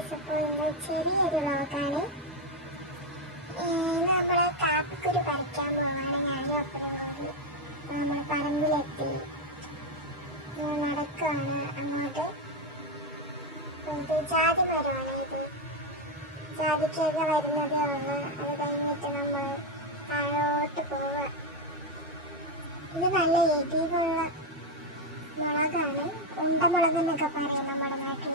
ഇന്ന് ചെറിയൊരു വ്ളോഗാണ് നമ്മൾ കാപ്പിക്കുരു പറിക്കാൻ പോവാണ്. ഞാനും നമ്മൾ പറമ്പിലെത്തി. നടക്കുകയാണ് അങ്ങോട്ട്. ജാതി മരമാണ് ഇത്. ജാതിക്കൊക്കെ വരുന്നതേ ഉള്ളൂ. അത് കഴിഞ്ഞിട്ട് നമ്മൾ താഴോട്ട് പോവുക. ഇത് നല്ല എരിവുള്ള മുളകാണ്. ഉണ്ടമുളക് പറയും നമ്മുടെ നാട്ടിൽ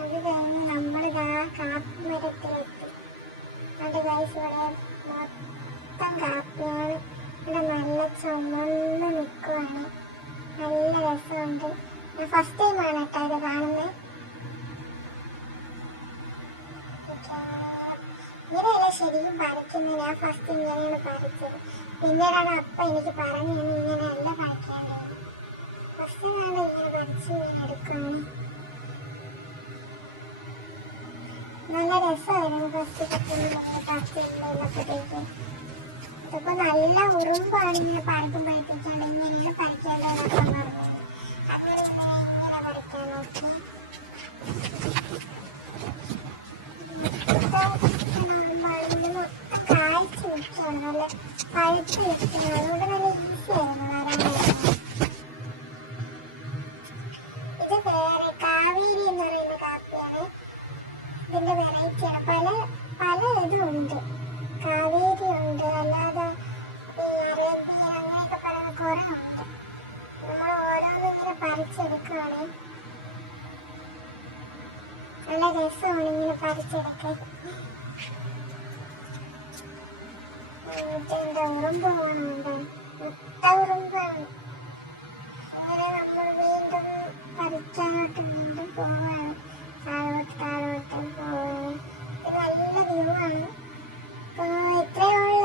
അത് കഴിഞ്ഞ് നമ്മൾ ഇതാ കാപ്പി മരത്തിലെത്തി അത് ഗൈസ് ഇവിടെ മൊത്തം കാപ്പിയാണ് ഇവിടെ നല്ല ചുമന്ന് നിൽക്കുവാണ് നല്ല രസമുണ്ട് ഞാൻ ഫസ്റ്റ് ടൈമാണ് കേട്ടോ ഇത് കാണുന്നത് ഇങ്ങനെയല്ല ശരിക്കും പറിക്കുന്നത് ഞാൻ ഫസ്റ്റ് ഇങ്ങനെയാണ് പറിച്ചത് പിന്നീടാണ് അപ്പ എനിക്ക് പറഞ്ഞു "നീ ഇങ്ങനെയല്ല പറിക്കേണ്ടത് ഫസ്റ്റ് ഞാൻ ഇങ്ങനെ പറിച്ച് ഇങ്ങനെ എടുക്കുകയാണ് നല്ല രസമായിരുന്നു ഫസ്റ്റ് ഫസ്റ്റ് ഇല്ലപ്പോഴത്തേക്ക് ഇതിപ്പോ നല്ല ഉറുമ്പാണ് ഇങ്ങനെ പറിക്കുമ്പോഴത്തേക്കാണ് നല്ല പഴുത്ത് നിൽക്കുന്നത് അതുകൊണ്ട് നല്ല ഈസി ആയിരുന്നു വരാനായിട്ട് ഇത് വേറെ കാവേരി എന്ന് പറയുന്ന കാപ്പിയാണ്. ഇതിന്റെ വെറൈറ്റിയാണ്. പല പല ഇതും ഉണ്ട് കാവേരി ഉണ്ട് അല്ലാതെ ഈ അറേബ്യൻ അങ്ങനെയൊക്കെ പറയുന്ന കുറെ ഉണ്ട്. നമ്മൾ ഓരോന്നിങ്ങനെ പറിച്ചെടുക്കുകയാണ് നല്ല രസമാണ് ഇങ്ങനെ പറിച്ചെടുക്കാൻ. 嗯真的能不能明